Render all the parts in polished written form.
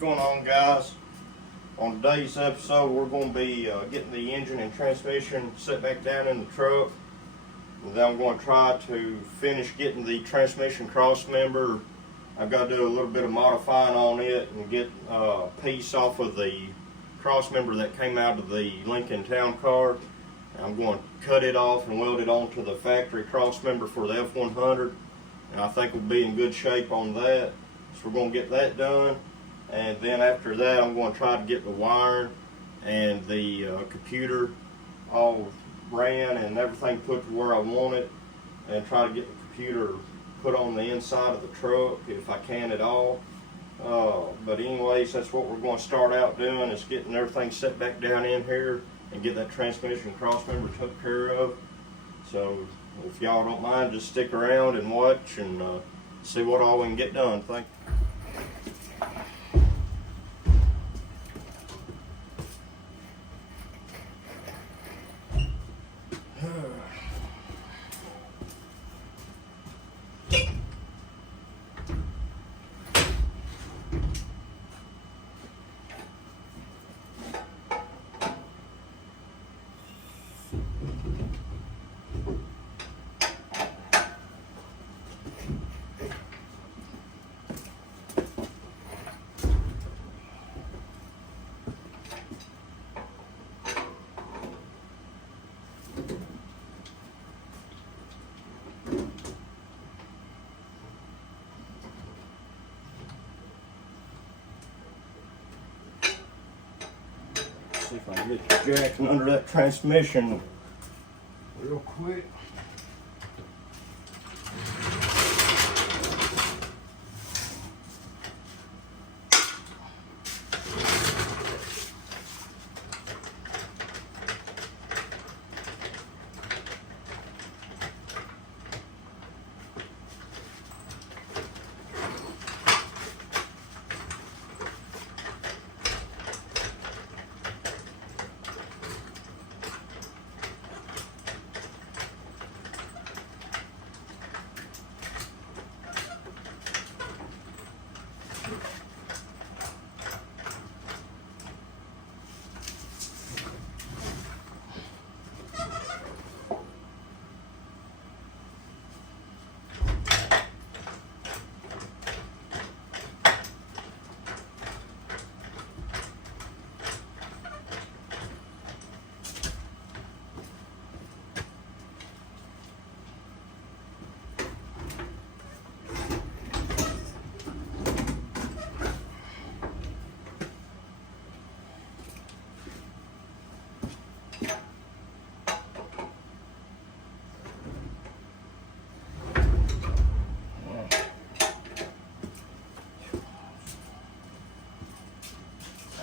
going on, guys? On today's episode, we're going to be getting the engine and transmission set back down in the truck. And then I'm going to try to finish getting the transmission cross member. I've got to do a little bit of modifying on it and get a piece off of the cross member that came out of the Lincoln Town Car. I'm going to cut it off and weld it onto the factory cross member for the F100. And I think we'll be in good shape on that. So we're going to get that done. And then after that, I'm going to try to get the wiring and the computer all ran and everything put to where I want it, and try to get the computer put on the inside of the truck if I can at all. But anyways, that's what we're going to start out doing, is getting everything set back down in here and get that transmission cross member took care of. So if y'all don't mind, just stick around and watch and see what all we can get done. Thank you. See if I can get the jacking under that transmission real quick.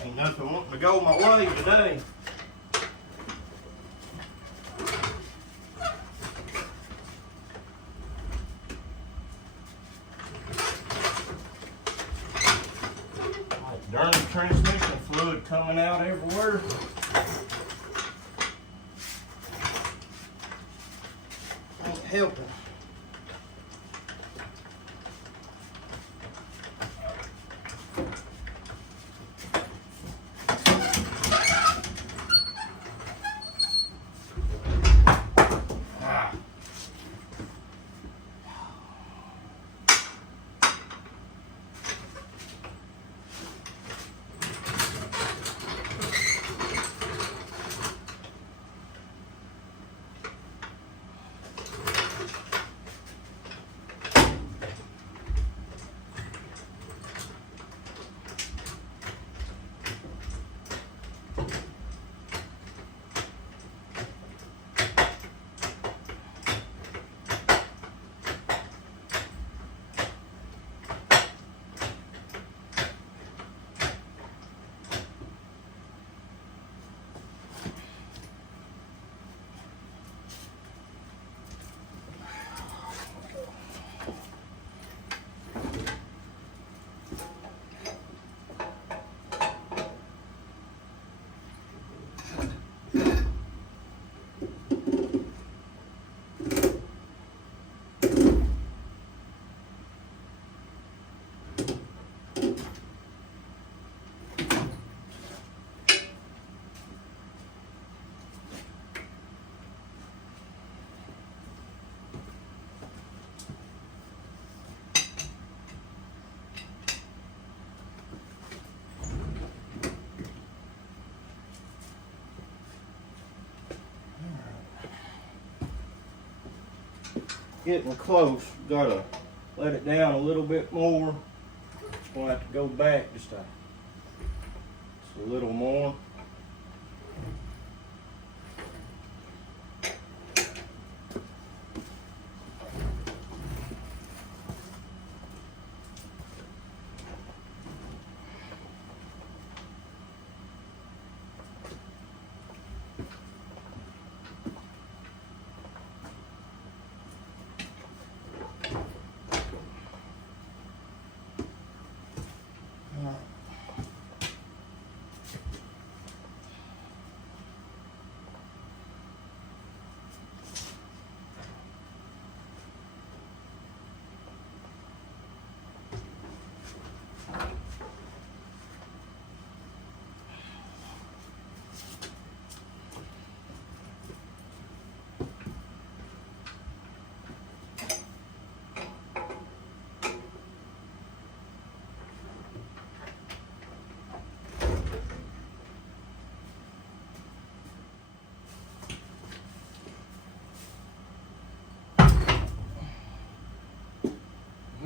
Ain't nothing wanting to go my way today. Darn transmission fluid coming out everywhere. Ain't helping. getting close. Gotta let it down a little bit more. Just gonna have to go back just a little more.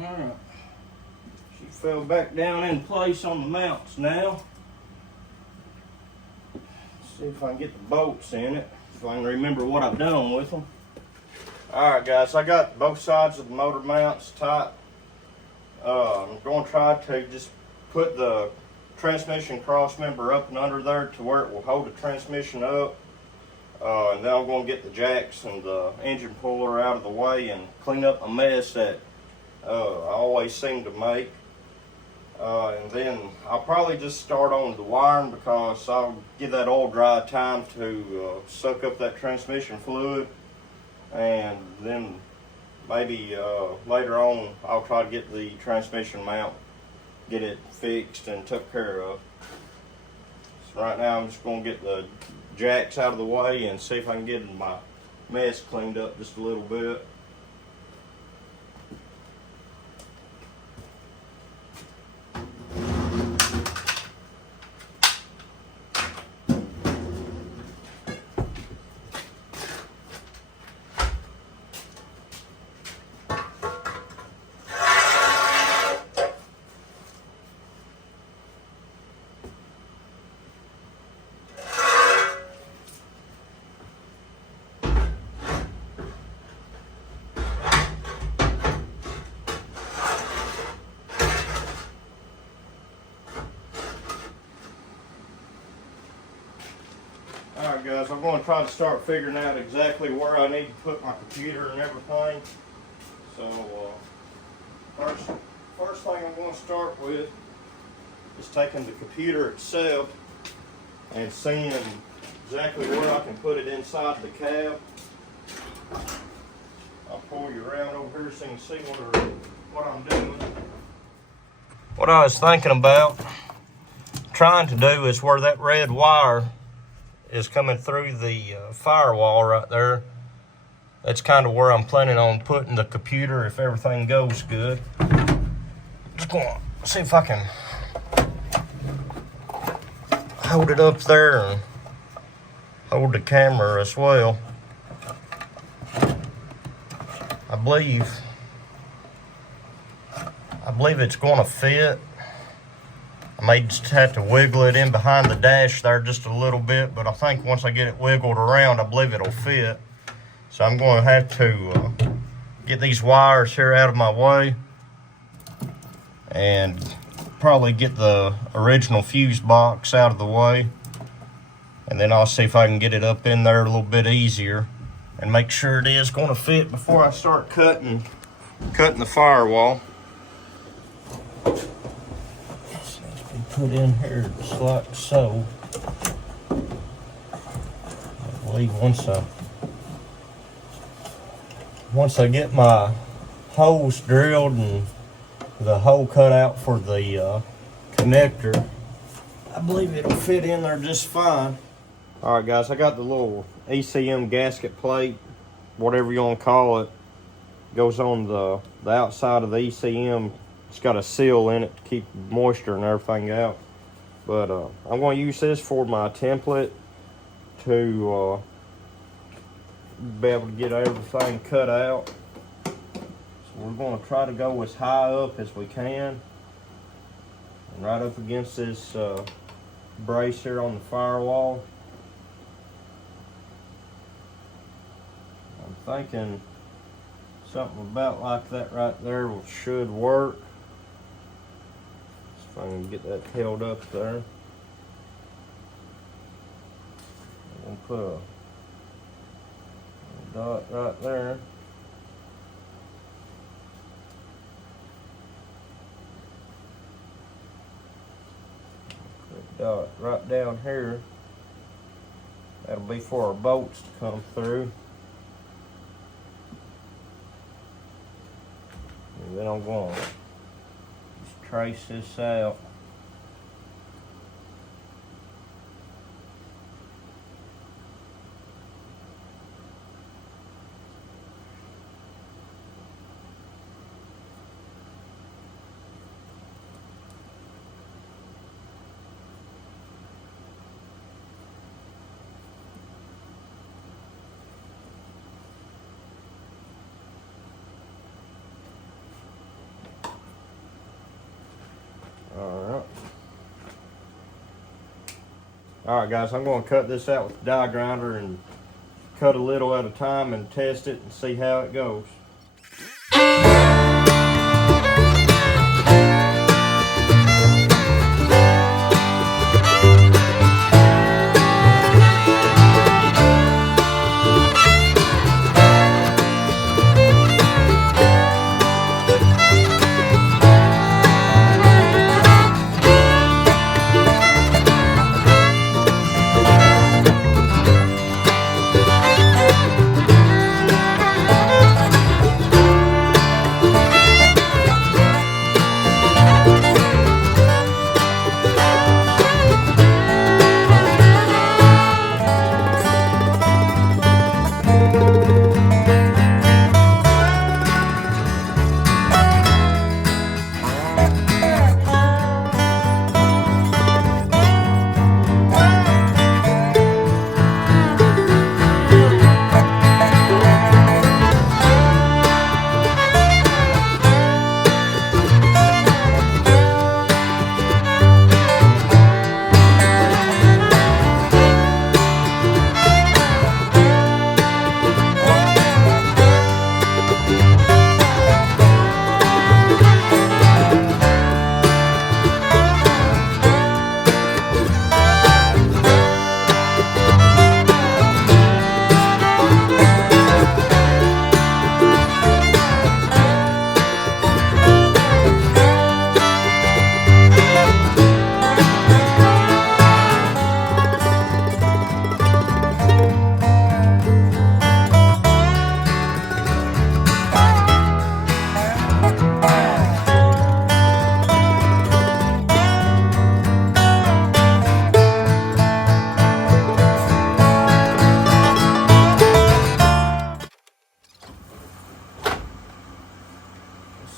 Alright, she fell back down in place on the mounts now. See if I can get the bolts in it, if I can remember what I've done with them. Alright guys, I got both sides of the motor mounts tight. I'm going to try to just put the transmission cross member up and under there to where it will hold the transmission up. And then I'm going to get the jacks and the engine puller out of the way and clean up a mess that I always seem to make. And then I'll probably just start on the wiring because I'll give that oil dry time to suck up that transmission fluid. And then maybe later on I'll try to get the transmission mount, get it fixed and took care of. So right now I'm just going to get the jacks out of the way and see if I can get my mess cleaned up just a little bit. Alright guys, I'm going to try to start figuring out exactly where I need to put my computer and everything. So first thing I'm going to start with is taking the computer itself and seeing exactly where I can put it inside the cab. I'll pull you around over here so you can see what I'm doing. What I was thinking about trying to do is where that red wire is coming through the firewall right there. That's kind of where I'm planning on putting the computer if everything goes good. Just going to see if I can hold it up there and hold the camera as well. I believe it's going to fit. I may just have to wiggle it in behind the dash there just a little bit, but I think once I get it wiggled around, I believe it'll fit. So I'm going to have to get these wires here out of my way and probably get the original fuse box out of the way. And then I'll see if I can get it up in there a little bit easier and make sure it is going to fit before I start cutting the firewall. Put in here just like so. I believe once I get my holes drilled and the hole cut out for the connector, I believe it'll fit in there just fine. Alright guys, I got the little ECM gasket plate, whatever you want to call it, goes on the outside of the ECM. It's got a seal in it to keep moisture and everything out. But I'm going to use this for my template to be able to get everything cut out. We're going to try to go as high up as we can, and right up against this brace here on the firewall. I'm thinking something about like that right there should work. If I can get that held up there. I'm gonna put a dot right there. Put a dot right down here. That'll be for our bolts to come through. And then I'm going to just trace this out. Alright guys, I'm going to cut this out with the die grinder and cut a little at a time and test it and see how it goes.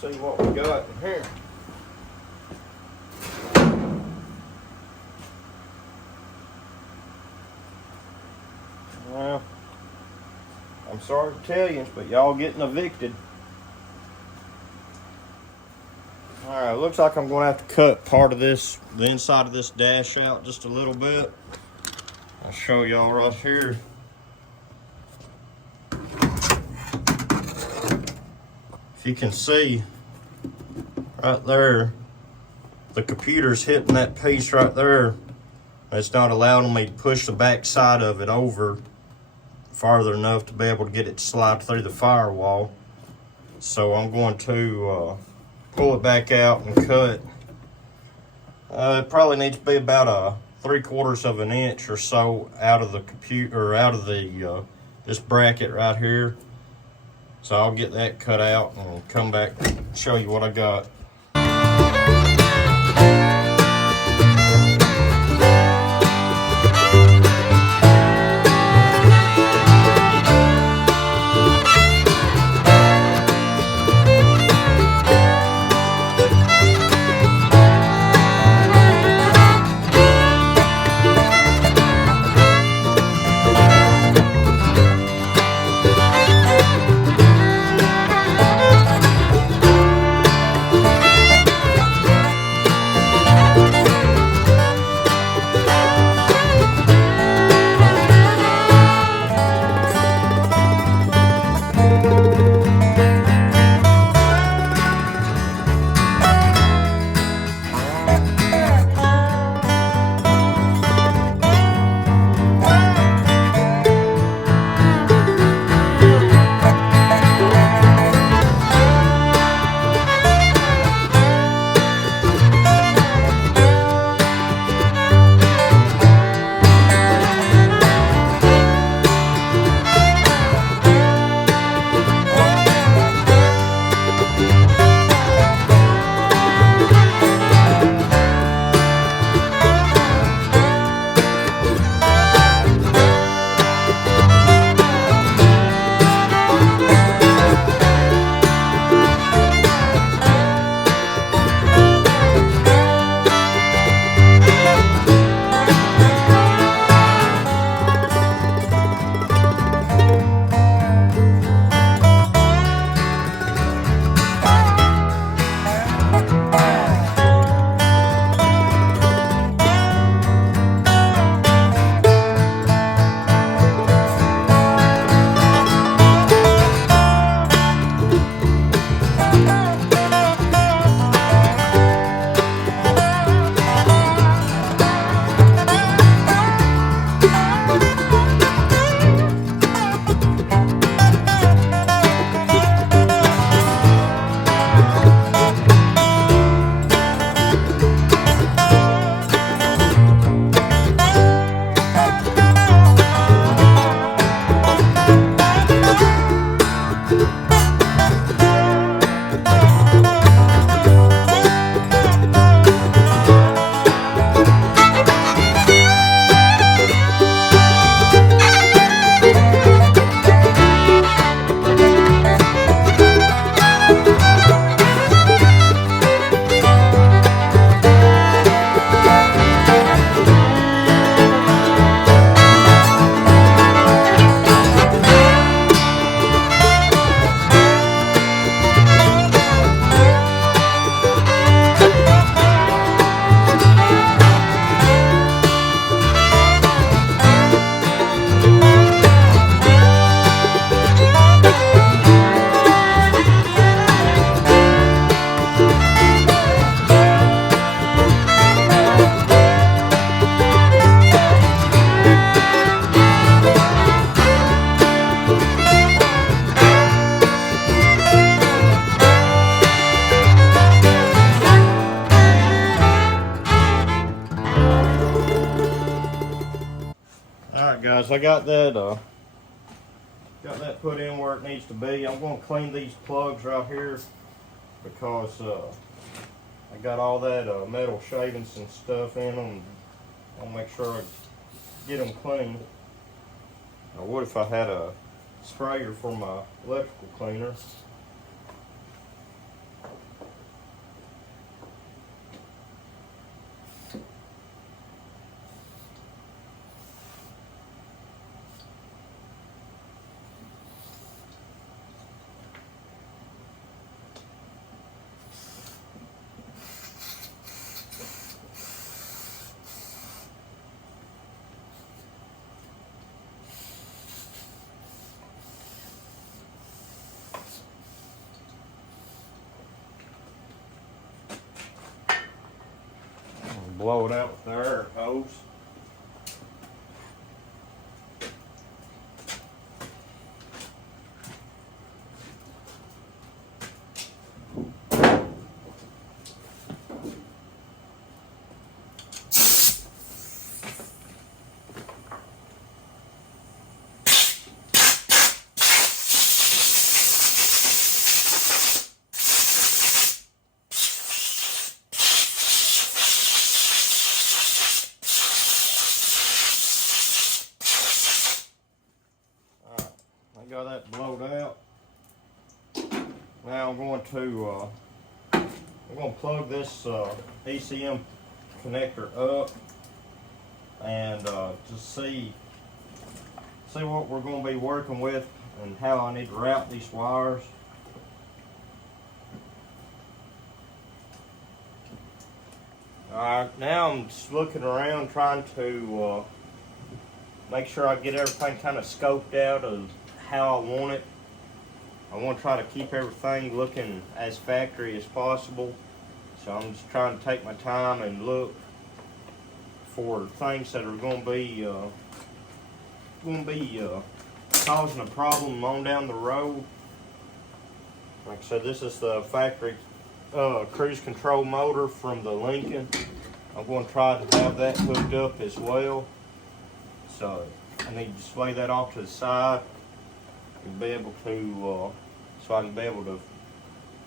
See what we got in here. Well, I'm sorry to tell you, but y'all getting evicted. Alright, looks like I'm going to have to cut part of this, the inside of this dash out just a little bit. I'll show y'all right here. If you can see right there, the computer's hitting that piece right there. It's not allowing me to push the back side of it over farther enough to be able to get it to slide through the firewall. So I'm going to pull it back out and cut. It probably needs to be about a 3/4 of an inch or so out of the computer, or out of the this bracket right here. So I'll get that cut out and come back and show you what I got. I got that put in where it needs to be. I'm going to clean these plugs right here because I got all that metal shavings and stuff in them. I'll make sure I get them clean. Now, what if I had a sprayer for my electrical cleaner? Blow it out with the air hose. Got that blowed out. Now I'm going to plug this ECM connector up and to see what we're going to be working with and how I need to route these wires. Alright, now I'm just looking around trying to make sure I get everything kind of scoped out of how I want it. I want to try to keep everything looking as factory as possible. So I'm just trying to take my time and look for things that are going to be causing a problem on down the road. Like I said, this is the factory cruise control motor from the Lincoln. I'm going to try to have that hooked up as well. So I need to just lay that off to the side and be able to, so I can be able to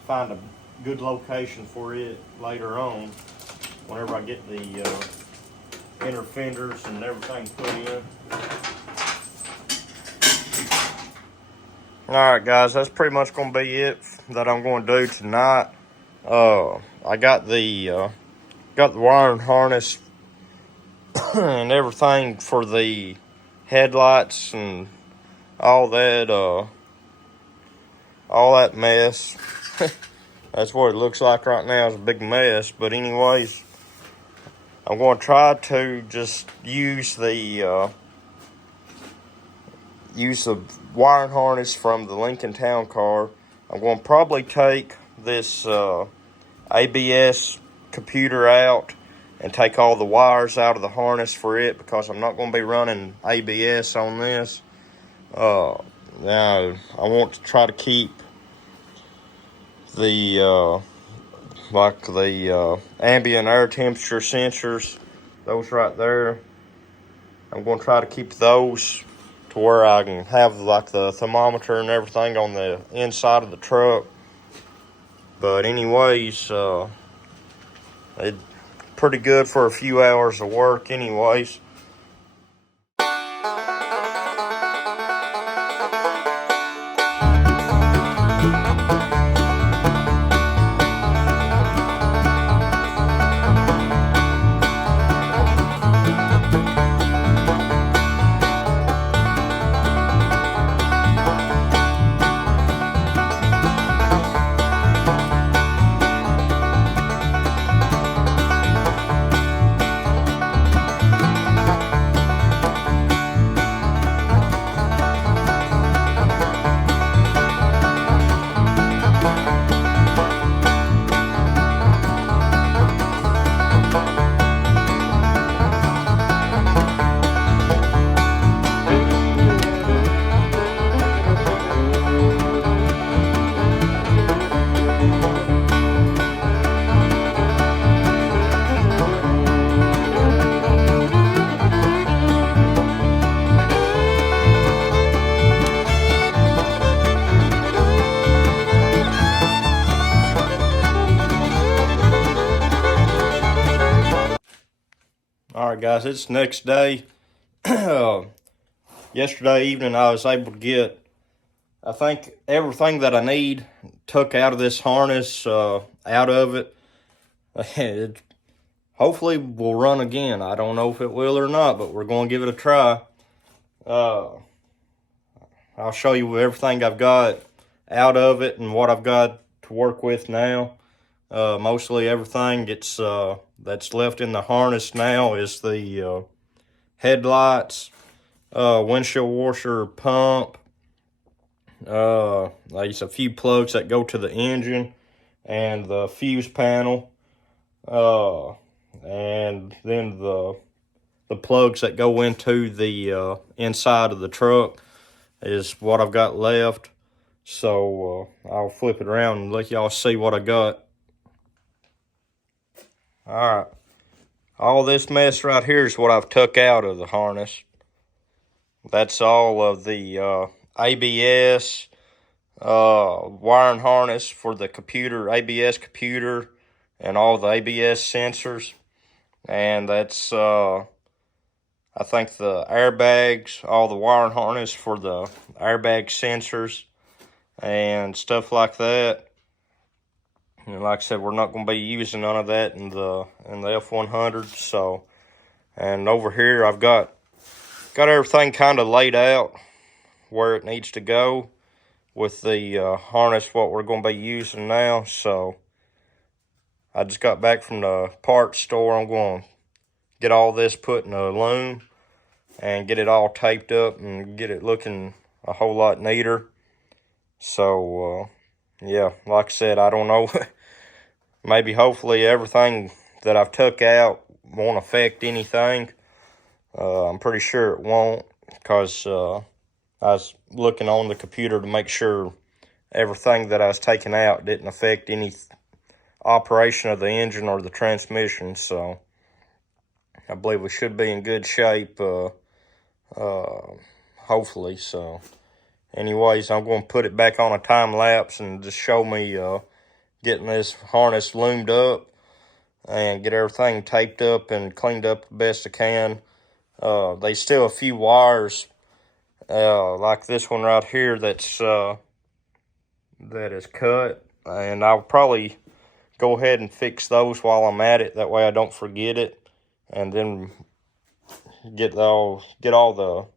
find a good location for it later on whenever I get the inner fenders and everything put in. Alright guys, that's pretty much going to be it that I'm going to do tonight. I got the wiring harness and everything for the headlights and all that mess. That's what it looks like right now, is a big mess. But anyways, I'm going to try to just use the wiring harness from the Lincoln Town Car. I'm going to probably take this ABS computer out and take all the wires out of the harness for it, because I'm not going to be running ABS on this. Now I want to try to keep the ambient air temperature sensors, those right there. I'm going to try to keep those to where I can have like the thermometer and everything on the inside of the truck. But anyways, it's pretty good for a few hours of work anyways. Alright guys, it's the next day. Yesterday evening I was able to get, I think, everything that I need took out of this harness, out of it. It hopefully will run again. I don't know if it will or not, but we're going to give it a try. I'll show you everything I've got out of it and what I've got to work with now. Mostly everything that's left in the harness now is the headlights, windshield washer, pump. There's a few plugs that go to the engine and the fuse panel, and then the plugs that go into the inside of the truck is what I've got left. So I'll flip it around and let y'all see what I got. Alright, all this mess right here is what I've took out of the harness. That's all of the ABS, wiring harness for the computer, ABS computer, and all the ABS sensors. And that's, I think, the airbags, all the wiring harness for the airbag sensors and stuff like that. And like I said, we're not going to be using none of that in the F100. So, and over here I've got everything kind of laid out where it needs to go with the harness what we're going to be using now. So I just got back from the parts store. I'm going to get all this put in a loom and get it all taped up and get it looking a whole lot neater. So yeah, like I said, I don't know. Maybe hopefully everything that I've took out won't affect anything. I'm pretty sure it won't, because I was looking on the computer to make sure everything that I was taking out didn't affect any operation of the engine or the transmission. So I believe we should be in good shape, hopefully. So anyways, I'm going to put it back on a time lapse and just show me getting this harness loomed up and get everything taped up and cleaned up the best I can. There's still a few wires, like this one right here, that is cut, and I'll probably go ahead and fix those while I'm at it. That way I don't forget it, and then get all the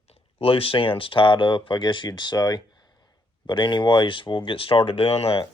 loose ends tied up, I guess you'd say. But anyways, we'll get started doing that.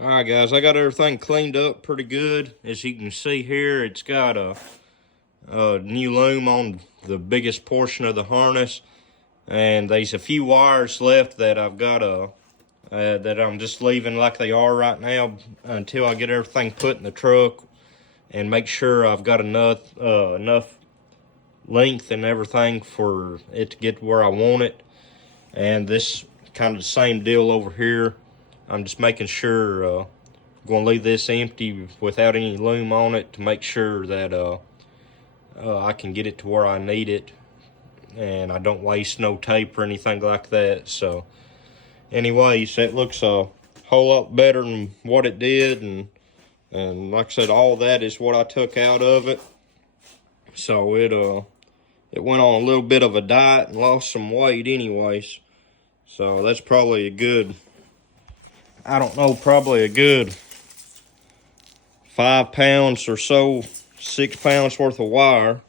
Alright guys, I got everything cleaned up pretty good. As you can see here, it's got a new loom on the biggest portion of the harness. And there's a few wires left that I've got that I'm just leaving like they are right now until I get everything put in the truck and make sure I've got enough length and everything for it to get where I want it. And this kind of the same deal over here. I'm just making sure, I'm going to leave this empty without any loom on it to make sure that I can get it to where I need it and I don't waste no tape or anything like that. So anyways, that looks a whole lot better than what it did, and like I said, all that is what I took out of it. So it went on a little bit of a diet and lost some weight anyways. So that's probably a good, I don't know, probably a good 5 pounds or so, 6 pounds worth of wire.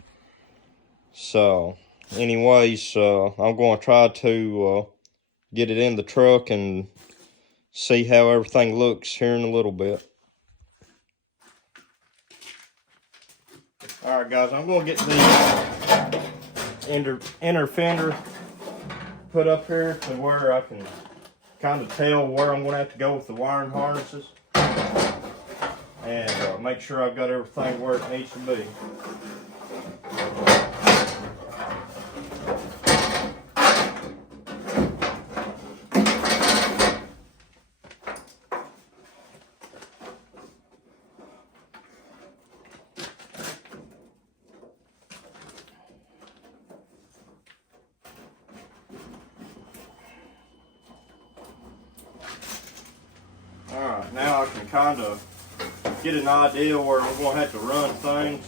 So anyways, I'm going to try to get it in the truck and see how everything looks here in a little bit. Alright guys, I'm going to get the inner fender put up here to where I can kind of tell where I'm going to have to go with the wiring harnesses, and make sure I've got everything where it needs to be. Alright, now I can kind of get an idea where I'm going to have to run things.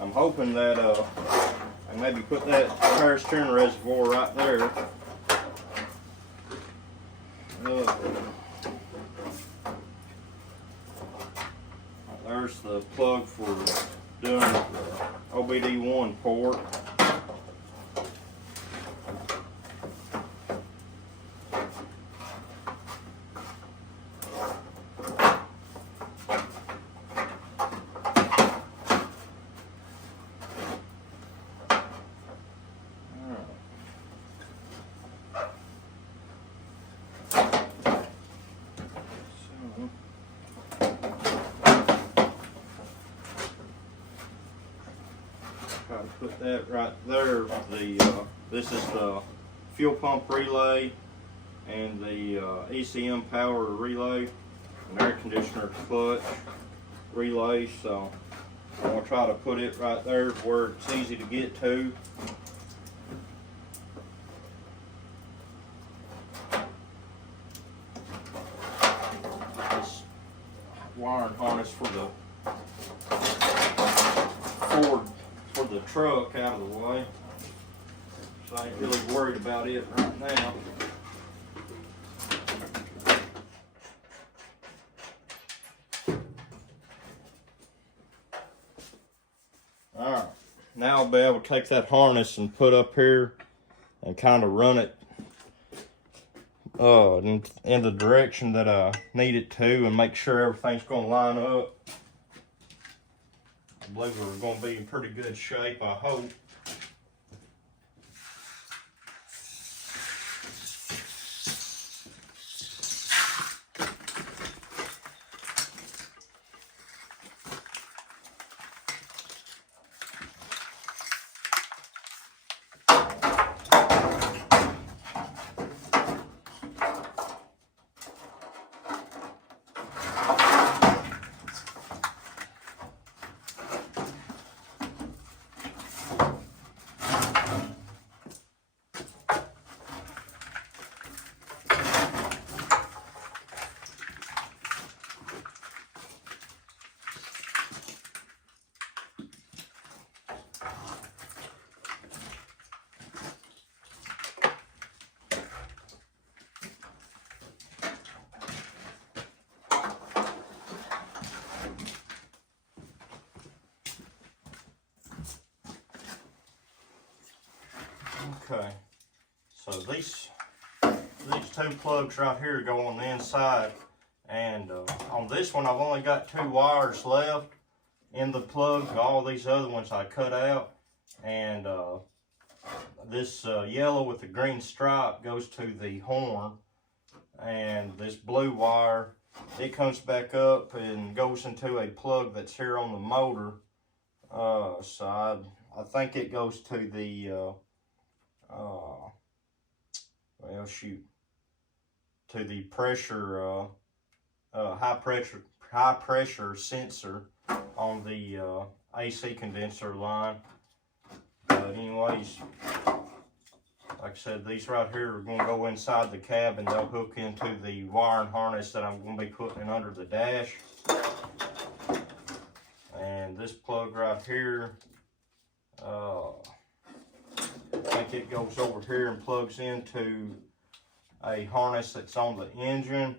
I'm hoping that I maybe put that power steering reservoir right there. There's the plug for doing the OBD1 port. Put that right there. This is the fuel pump relay and the ECM power relay and air conditioner clutch relay. So I'm gonna try to put it right there where it's easy to get to. This wiring harness for the Ford. For the truck out of the way, so I ain't really worried about it right now. Alright, now I'll be able to take that harness and put up here and kind of run it in the direction that I need it to, and make sure everything's going to line up. I believe we're going to be in pretty good shape, I hope. Okay, so these two plugs right here go on the inside, and on this one I've only got 2 wires left in the plug. All these other ones I cut out, and this yellow with the green stripe goes to the horn, and this blue wire, it comes back up and goes into a plug that's here on the motor side. I think it goes to the well, shoot, to the pressure, high pressure sensor on the AC condenser line. But anyways, like I said, these right here are going to go inside the cab, and they'll hook into the wiring harness that I'm going to be putting under the dash. And this plug right here, I think it goes over here and plugs into a harness that's on the engine.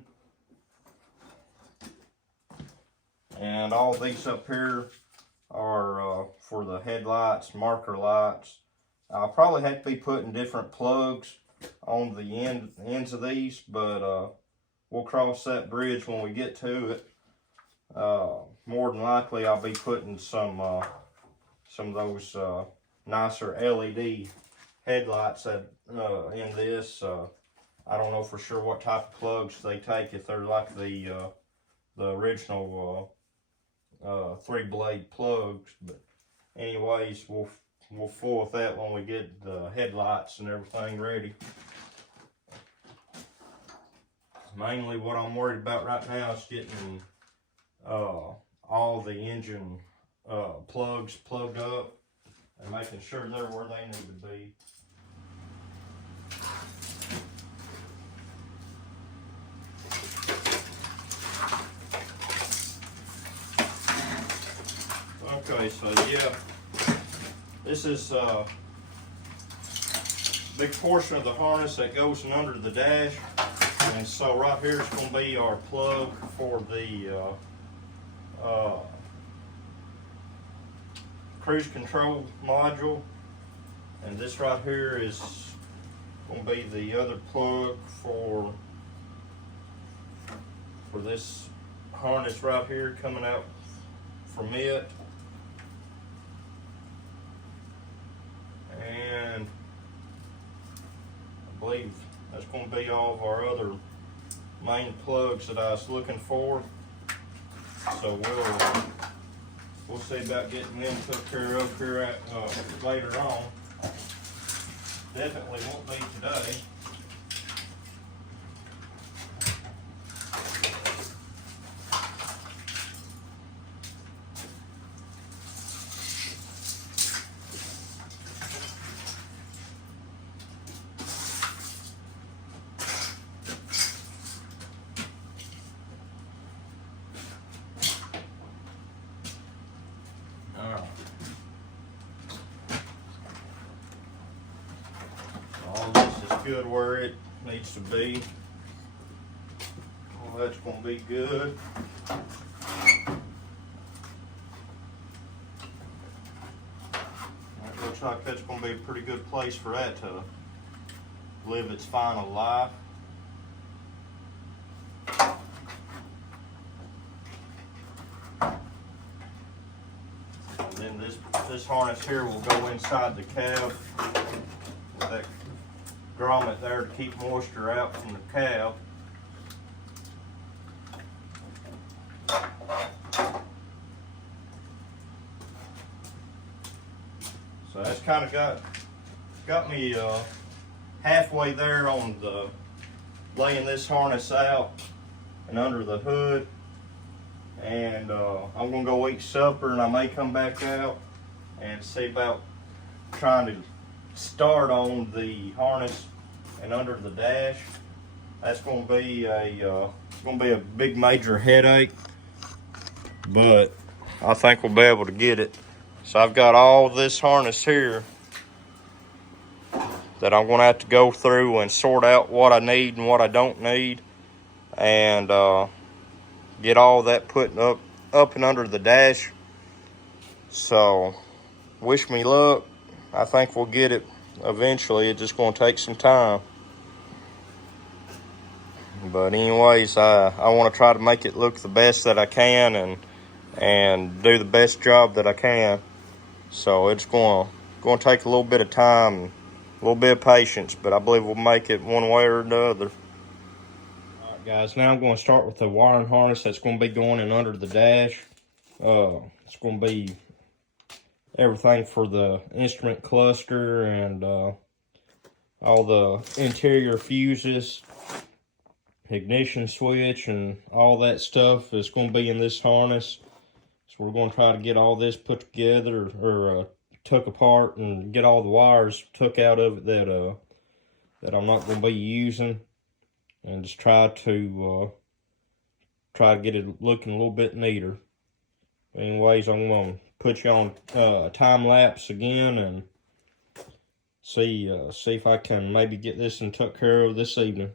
And all these up here are for the headlights, marker lights. I'll probably have to be putting different plugs on the ends of these, but we'll cross that bridge when we get to it. More than likely I'll be putting some of those nicer LED headlights in this. I don't know for sure what type of plugs they take, if they're like the original 3-blade plugs. But anyways, we'll fool with that when we get the headlights and everything ready. Mainly what I'm worried about right now is getting all the engine plugs plugged up and making sure they're where they need to be. anyway, so yeah, this is a big portion of the harness that goes in under the dash. And so right here is going to be our plug for the cruise control module. And this right here is going to be the other plug for this harness right here coming out from it. And I believe that's going to be all of our other main plugs that I was looking for. So we'll see about getting them took care of here later on. Definitely won't be today. All this is good where it needs to be. All that's going to be good. It looks like that's going to be a pretty good place for that to live its final life. And then this harness here will go inside the cab with that grommet there to keep moisture out from the cab. So that's kind of got me halfway there on the laying this harness out and under the hood. And I'm gonna go eat supper, and I may come back out and see about trying to start on the harness and under the dash. That's going to be a big major headache, but I think we'll be able to get it. So I've got all this harness here that I'm going to have to go through and sort out what I need and what I don't need, and get all that put up and under the dash. So wish me luck. I think we'll get it eventually. It's just going to take some time. But anyways, I want to try to make it look the best that I can and do the best job that I can. So it's going to take a little bit of time and a little bit of patience, but I believe we'll make it one way or the other. Alright guys, now I'm going to start with the wiring harness that's going to be going in under the dash. It's going to be everything for the instrument cluster and all the interior fuses, ignition switch, and all that stuff is going to be in this harness. So we're going to try to get all this put together or took apart and get all the wires took out of it that I'm not going to be using, and just try to get it looking a little bit neater. Anyways, I'm going to put you on a time lapse again and see if I can maybe get this and took care of this evening.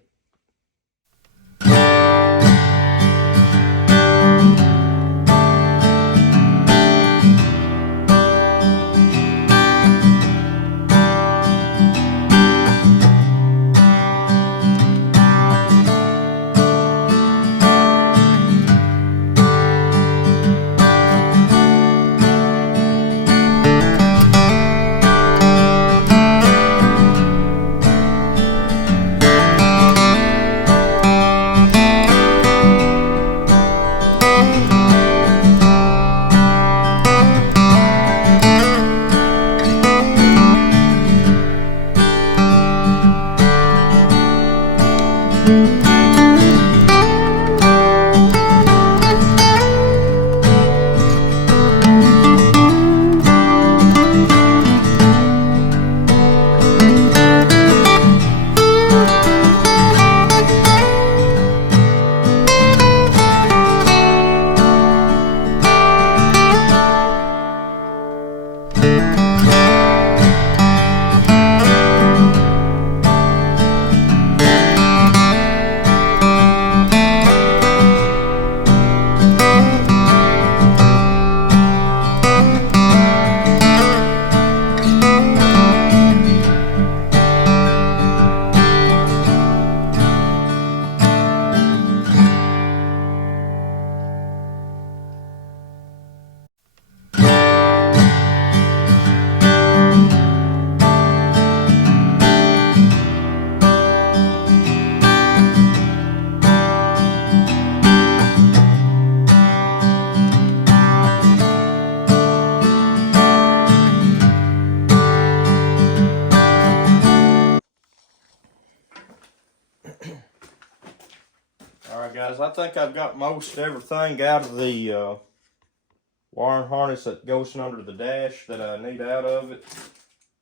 Alright guys, I think I've got most everything out of the wiring harness that goes under the dash that I need out of it.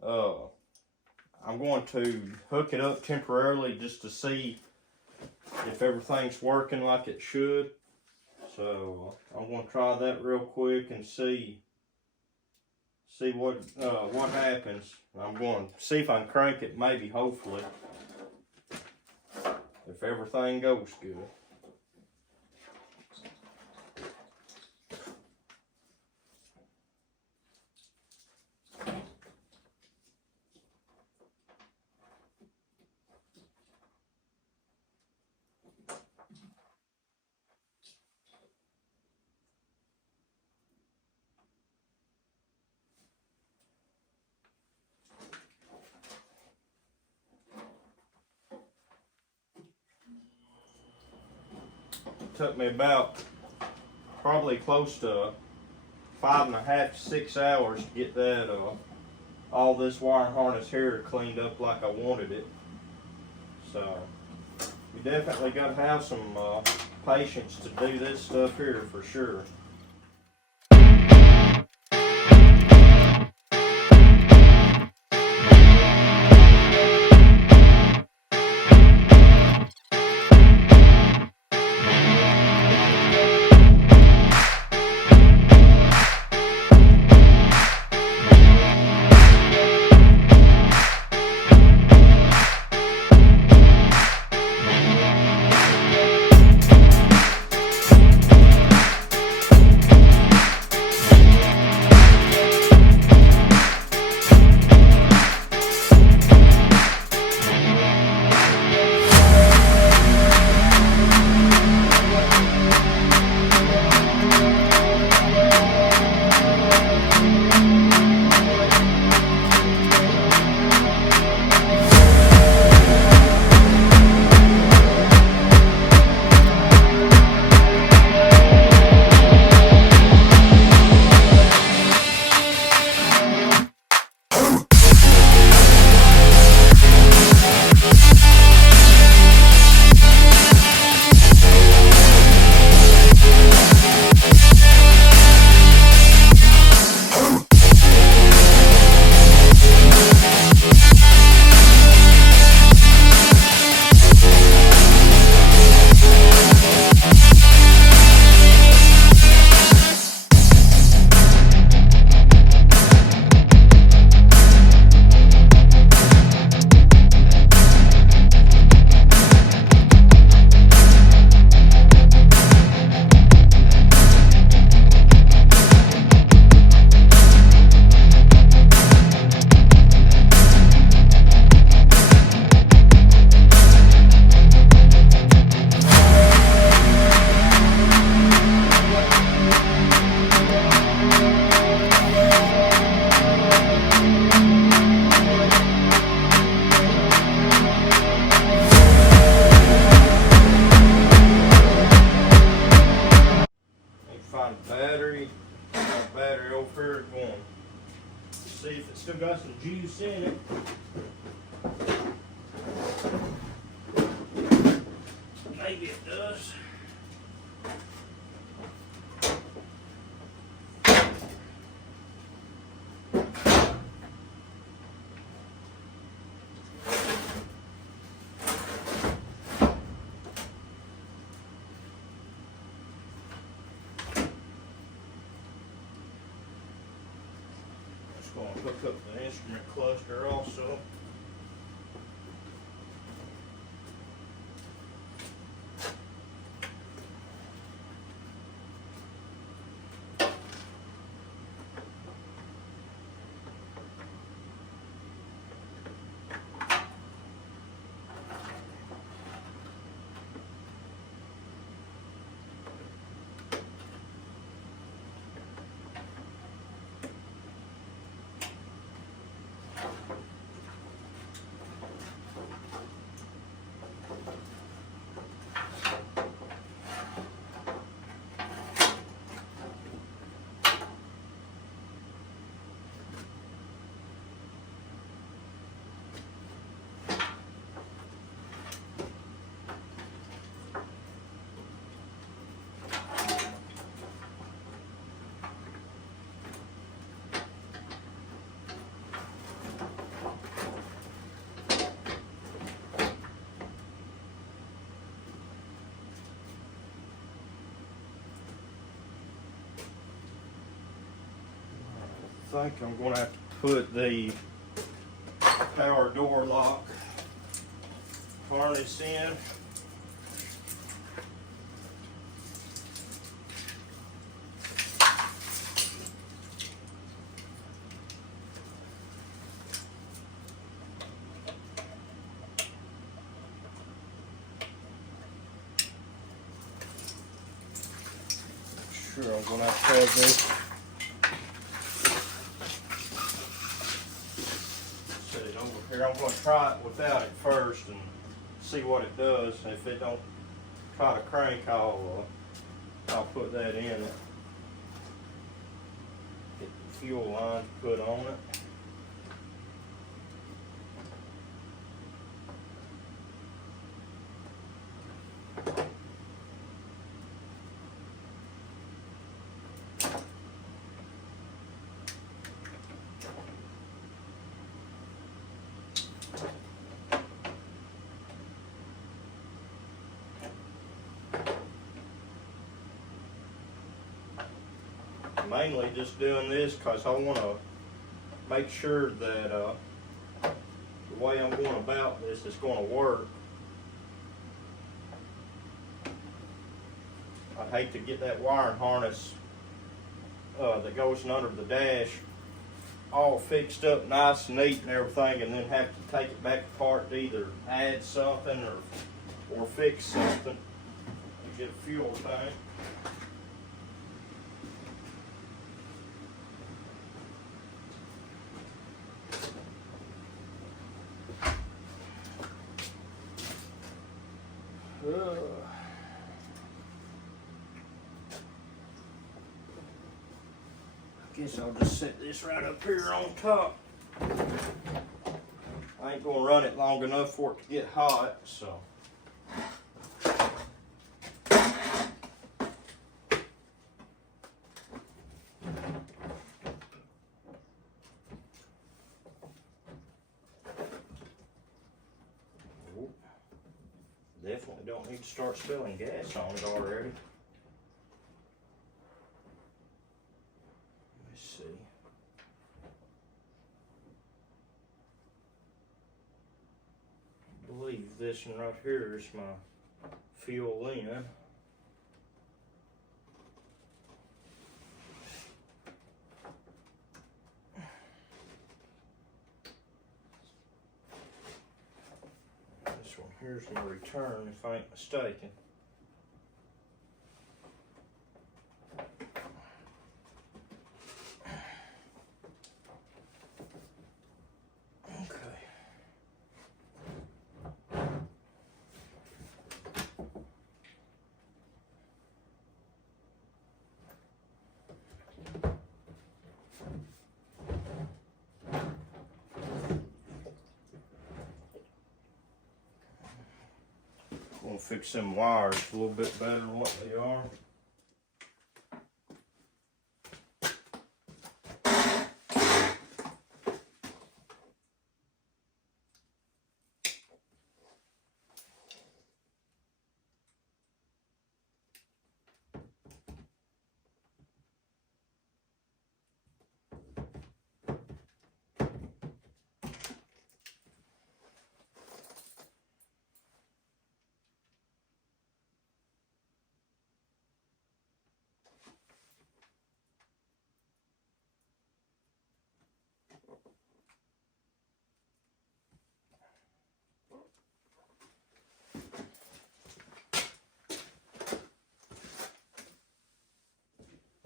I'm going to hook it up temporarily just to see if everything's working like it should. So I'm going to try that real quick and see what happens. I'm going to see if I can crank it, maybe, hopefully, if everything goes good. Took me about probably close to 5.5 to 6 hours to get that all this wire harness here cleaned up like I wanted it. So you definitely got to have some patience to do this stuff here for sure. Battery over here going. See if it's still got some juice in it. Maybe it does. Going to hook up the instrument cluster also. think I'm going to have to put the power door lock harness in. Sure, I'm going to have this. Set it over here. I'm going to try it without it first and see what it does. If it don't try to crank, I'll put that in it. Get the fuel line put on it. Mainly just doing this because I want to make sure that the way I'm going about this is going to work. I hate to get that wiring harness that goes under the dash all fixed up nice and neat and everything, and then have to take it back apart to either add something or fix something to get a fuel tank. I guess I'll just set this right up here on top. I ain't gonna run it long enough for it to get hot, so. Definitely don't need to start spilling gas on it already. Let's see. I believe this one right here is my fuel in. This one here's my return, if I ain't mistaken. Gonna fix them wires a little bit better than what they are.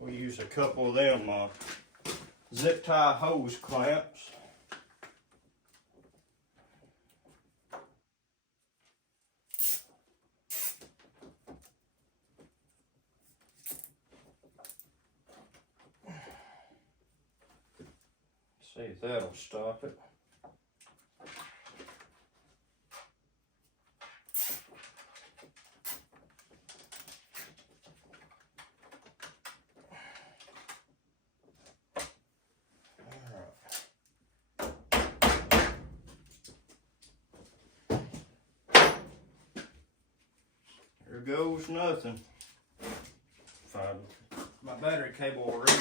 We use a couple of them zip tie hose clamps. See if that'll stop it. There goes nothing. Find my battery cable already.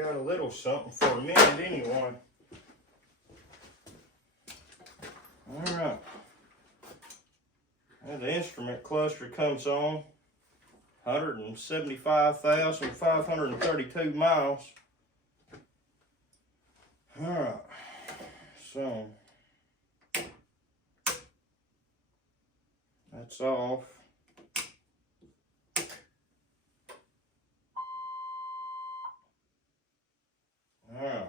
out a little something for a minute anyway. Alright. And the instrument cluster comes on 175,532 miles. Alright. So that's off. Alright.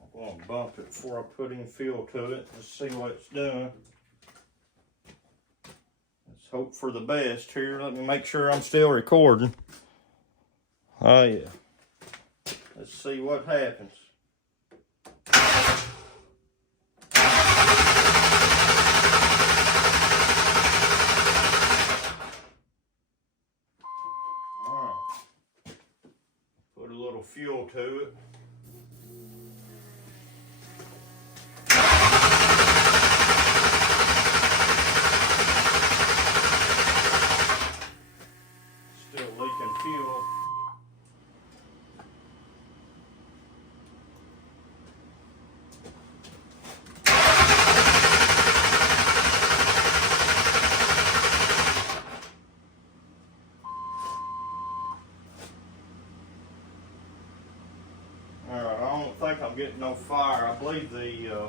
I'm going to bump it before I put any fuel to it. Let's see what it's doing. Let's hope for the best here. Let me make sure I'm still recording. Oh yeah. Let's see what happens. Put a little fuel to it. Still leaking fuel. I think I'm getting no fire. I believe the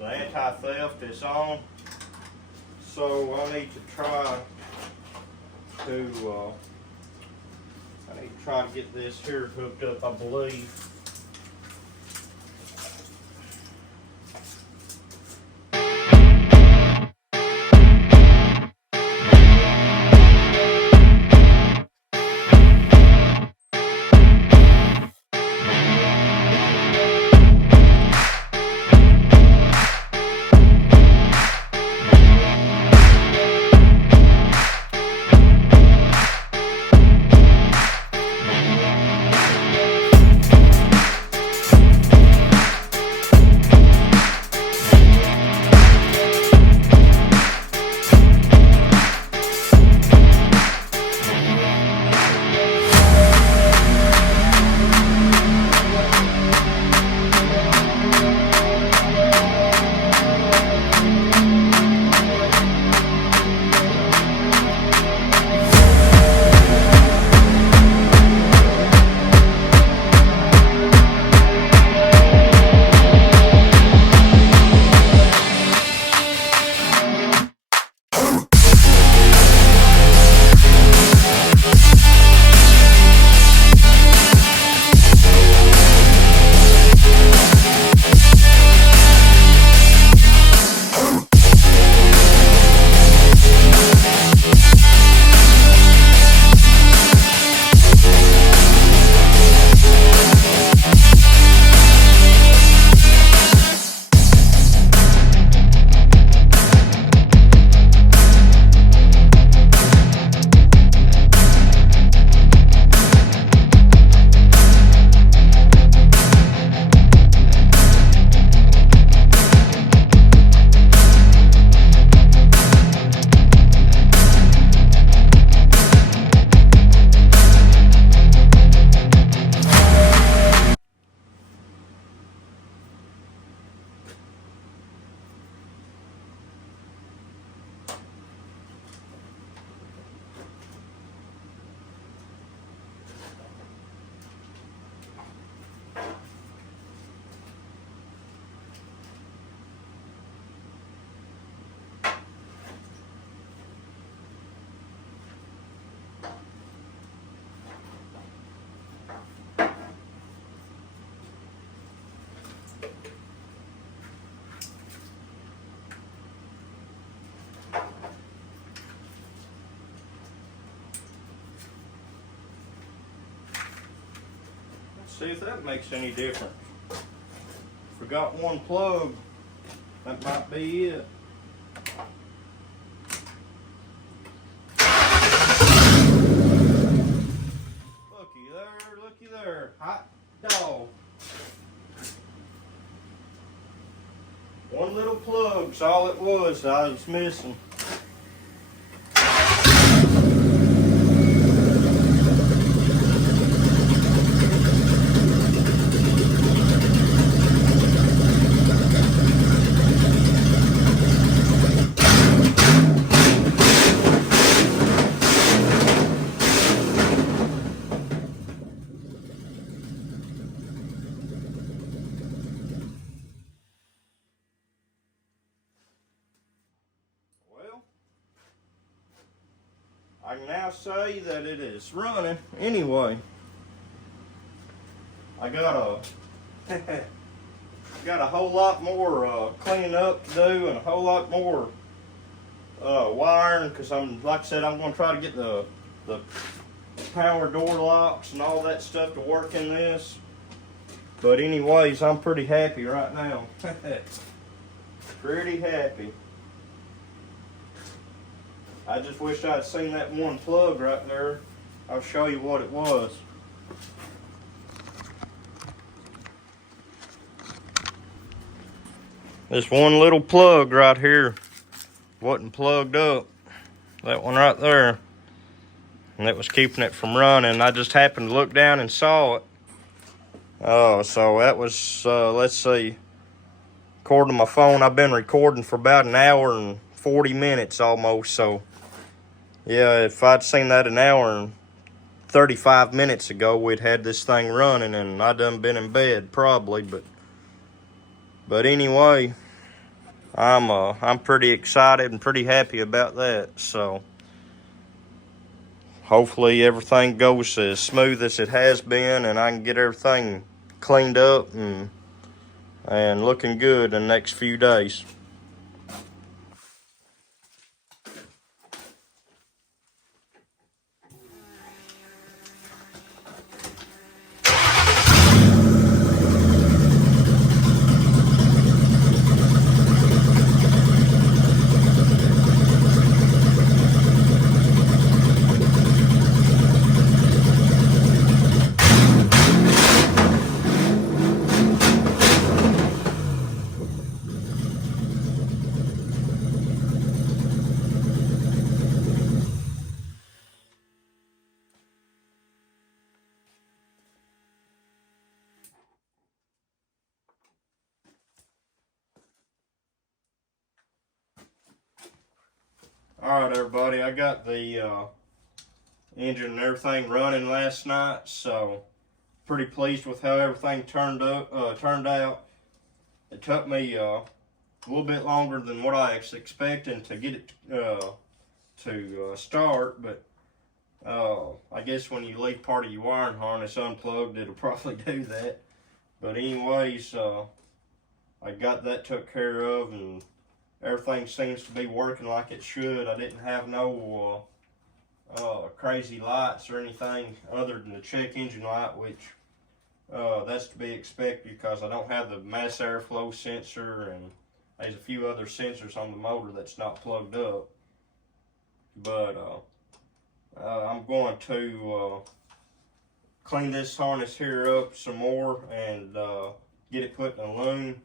anti-theft is on, so I need to try to get this here hooked up, I believe. See if that makes any difference. Forgot one plug. That might be it. Looky there. Hot dog. One little plug's all it was I was missing. I say that it is running? Anyway, I got got a whole lot more cleaning up to do and a whole lot more wiring, because like I said, I'm going to try to get the power door locks and all that stuff to work in this. But anyways, I'm pretty happy right now. Pretty happy. I just wish I'd seen that one plug right there. I'll show you what it was. This one little plug right here wasn't plugged up. That one right there. And that was keeping it from running. I just happened to look down and saw it. Oh, so that was, let's see. According to my phone, I've been recording for about an hour and 40 minutes almost. So, yeah, if I'd seen that an hour and 35 minutes ago, we'd had this thing running and I done been in bed probably. But anyway, I'm pretty excited and pretty happy about that. So hopefully everything goes as smooth as it has been, and I can get everything cleaned up and looking good in the next few days. Alright everybody, I got the engine and everything running last night, so pretty pleased with how everything turned out. It took me a little bit longer than what I was expecting to get it to start, but I guess when you leave part of your wiring harness unplugged, it'll probably do that. But anyways, I got that took care of, and everything seems to be working like it should. I didn't have no crazy lights or anything other than the check engine light, which that's to be expected because I don't have the mass airflow sensor, and there's a few other sensors on the motor that's not plugged up. But I'm going to clean this harness here up some more and get it put in a loom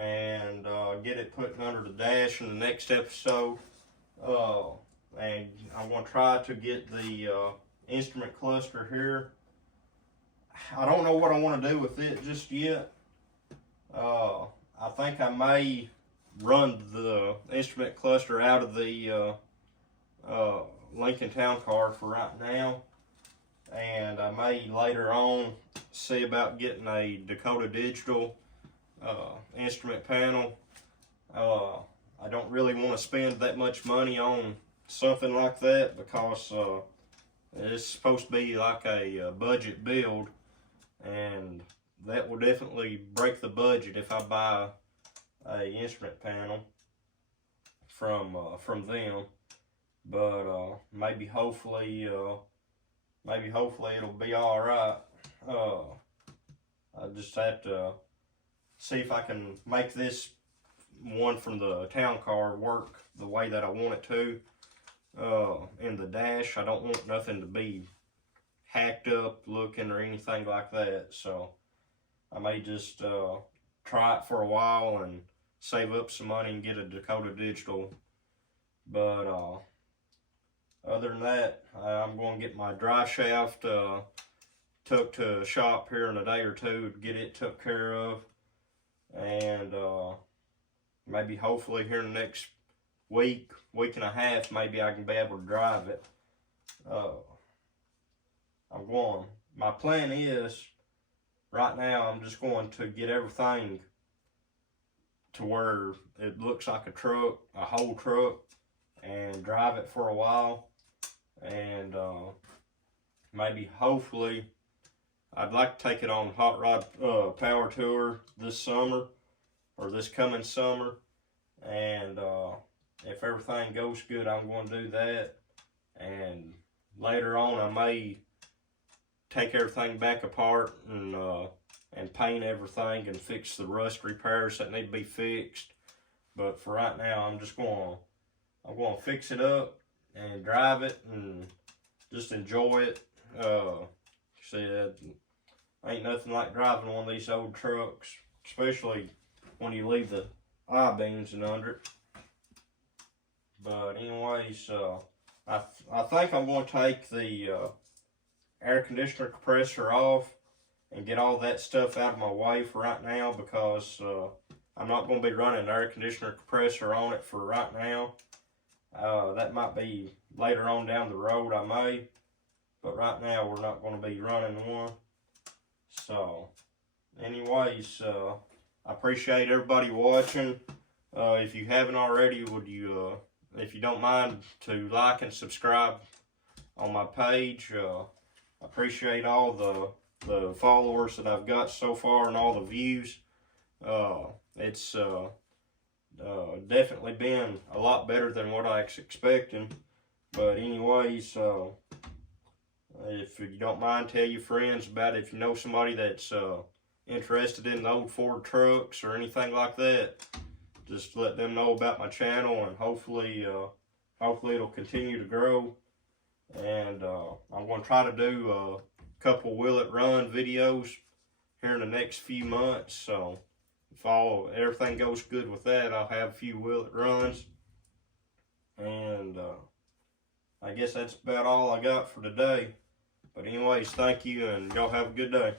and get it put under the dash in the next episode. And I'm going to try to get the instrument cluster here. I don't know what I want to do with it just yet. I think I may run the instrument cluster out of the Lincoln Town Car for right now, and I may later on see about getting a Dakota Digital instrument panel. I don't really want to spend that much money on something like that because it's supposed to be like a budget build, and that will definitely break the budget if I buy a instrument panel from them. But maybe hopefully it'll be all right. I just have to see if I can make this one from the town car work the way that I want it to. In the dash, I don't want nothing to be hacked up looking or anything like that, so I may just try it for a while and save up some money and get a Dakota Digital. But other than that, I'm going to get my dry shaft took to a shop here in a day or two to get it took care of, and maybe hopefully here in the next week and a half, maybe I can be able to drive it. My plan is, right now, I'm just going to get everything to where it looks like a truck, a whole truck, and drive it for a while. and maybe hopefully I'd like to take it on hot rod power tour this summer or this coming summer, and if everything goes good, I'm going to do that. And later on, I may take everything back apart and paint everything and fix the rust repairs that need to be fixed. But for right now, I'm going to fix it up and drive it and just enjoy it. Said, ain't nothing like driving one of these old trucks, especially when you leave the I-beams and under it. But anyways, I think I'm going to take the air conditioner compressor off and get all that stuff out of my way for right now, because I'm not going to be running an air conditioner compressor on it for right now. That might be later on down the road, I may, but right now we're not going to be running one. So anyways, I appreciate everybody watching. If you haven't already, would you if you don't mind, to like and subscribe on my page. I appreciate all the followers that I've got so far and all the views. It's definitely been a lot better than what I was expecting. But anyways, if you don't mind, tell your friends about it. If you know somebody that's interested in the old Ford trucks or anything like that, just let them know about my channel, and hopefully it'll continue to grow. And I'm going to try to do a couple will it run videos here in the next few months. So if everything goes good with that, I'll have a few will it runs. And I guess that's about all I got for today. But anyways, thank you, and y'all have a good day.